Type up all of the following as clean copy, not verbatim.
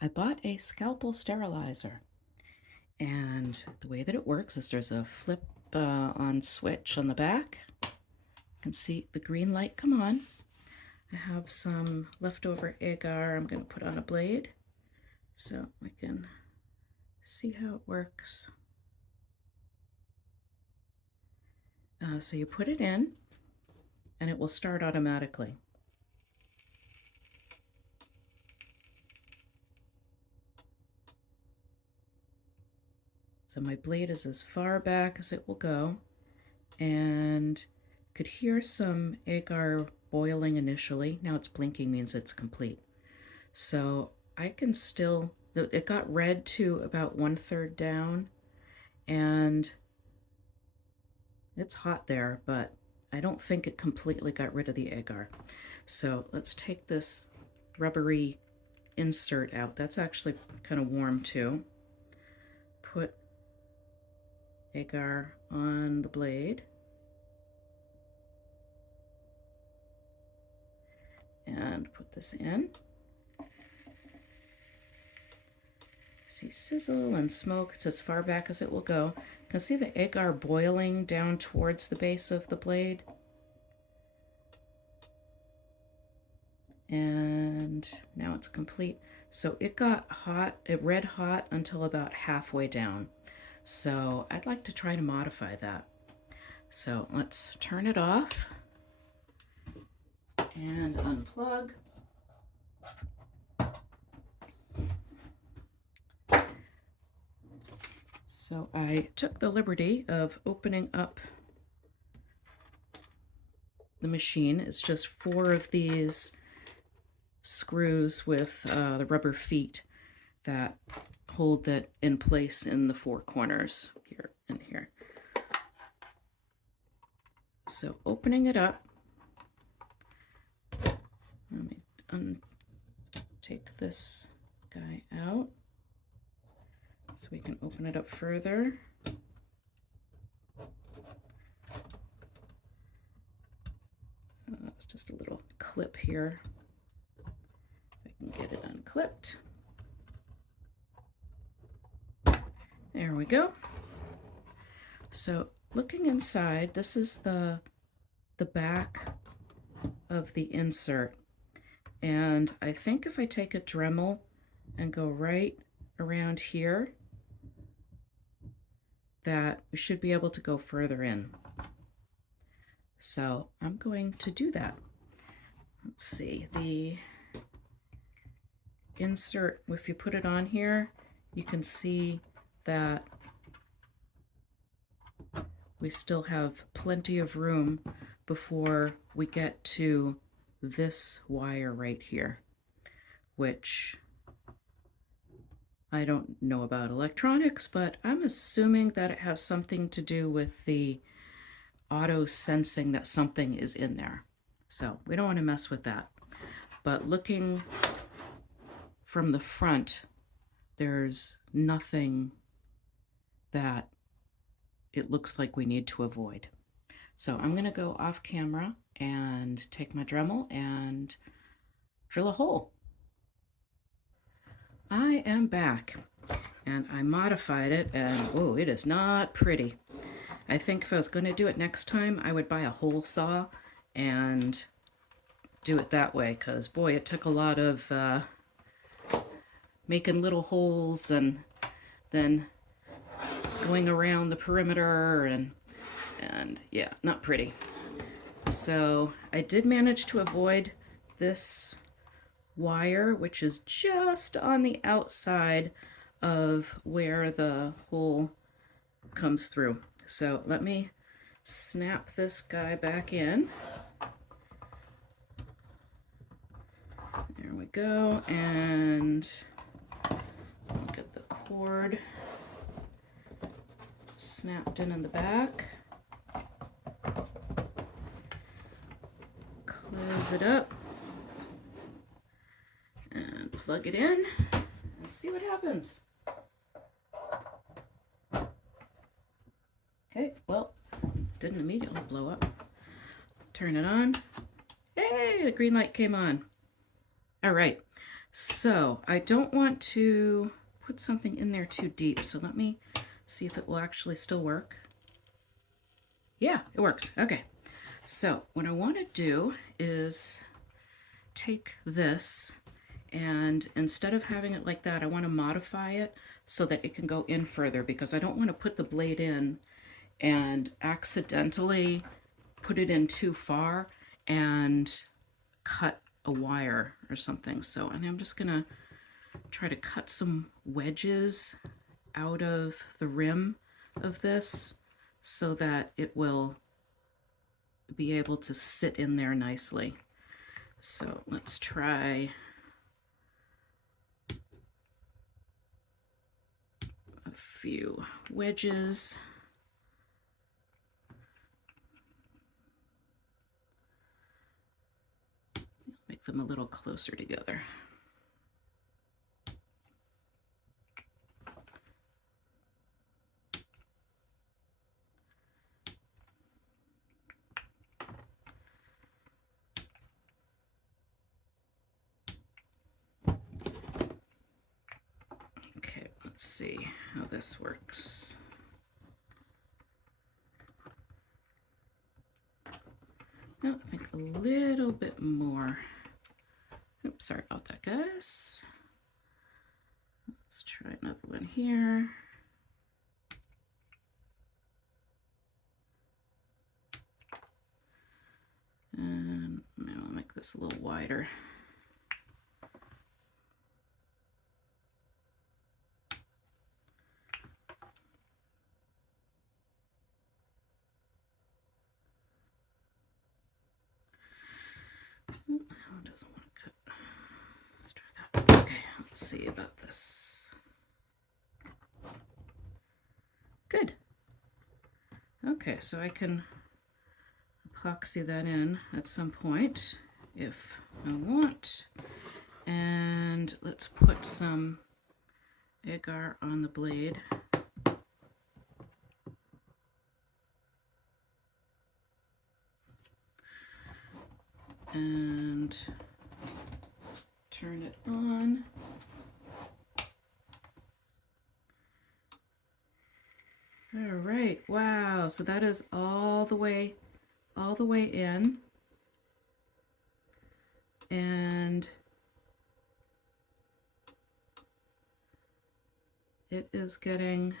I bought a scalpel sterilizer, and the way that it works is there's a flip on switch on the back. You can see the green light come on. I have some leftover agar I'm going to put on a blade so we can see how it works. So you put it in and it will start automatically. So my blade is as far back as it will go, and could hear some agar boiling initially. Now it's blinking, means it's complete. So I can still, it got red to about 1/3 down, and it's hot there, but I don't think it completely got rid of the agar. So let's take this rubbery insert out. That's actually kind of warm too. Put agar on the blade. And put this in. See sizzle and smoke. It's as far back as it will go. You can see the agar boiling down towards the base of the blade. And now it's complete. So it got hot, it red hot until about halfway down. So I'd like to try to modify that. So let's turn it off and unplug. So I took the liberty of opening up the machine. It's just 4 of these screws with the rubber feet that hold that in place in the 4 corners here and here. So opening it up, let me take this guy out so we can open it up further. It's just a little clip here. If I can get it unclipped. There we go. So looking inside, this is the back of the insert. And I think if I take a Dremel and go right around here, that we should be able to go further in. So I'm going to do that. Let's see, the insert, if you put it on here, you can see that we still have plenty of room before we get to this wire right here, which I don't know about electronics, but I'm assuming that it has something to do with the auto sensing that something is in there. So we don't want to mess with that. But looking from the front, there's nothing that it looks like we need to avoid. So I'm going to go off camera and take my Dremel and drill a hole. I am back, and I modified it, and oh, it is not pretty. I think if I was going to do it next time, I would buy a hole saw and do it that way, because boy, it took a lot of making little holes and then going around the perimeter, and yeah, not pretty. So I did manage to avoid this wire, which is just on the outside of where the hole comes through. So let me snap this guy back in. There we go, and I'll get the cord snapped in the back. Close it up and plug it in and see what happens. Okay, well, didn't immediately blow up. Turn it on. Hey, the green light came on. All right, So I don't want to put something in there too deep, so let me see if it will actually still work. Yeah, it works. Okay. So what I want to do is take this, and instead of having it like that, I want to modify it so that it can go in further, because I don't want to put the blade in and accidentally put it in too far and cut a wire or something. So, and I'm just gonna try to cut some wedges out of the rim of this so that it will be able to sit in there nicely. So let's try a few wedges. Make them a little closer together. Okay, let's see how this works. No, I think a little bit more. Oops, sorry about that, guys. Let's try another one here. And I'll make this a little wider. Oh, it doesn't want to cut. Let's try that. Okay, let's see about this. Good. Okay, so I can epoxy that in at some point if I want. And let's put some agar on the blade. And turn it on. All right, wow, so that is all the way in. And it is getting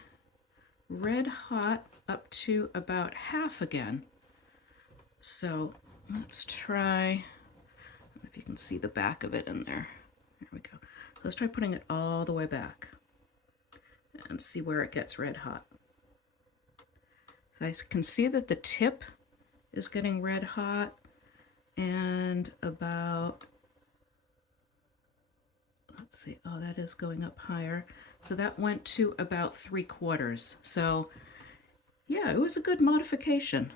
red hot up to about half again. So let's try, if you can see the back of it in there. There we go. Let's try putting it all the way back and see where it gets red hot. So I can see that the tip is getting red hot, and about, let's see, oh, that is going up higher. So that went to about 3/4. So yeah, it was a good modification.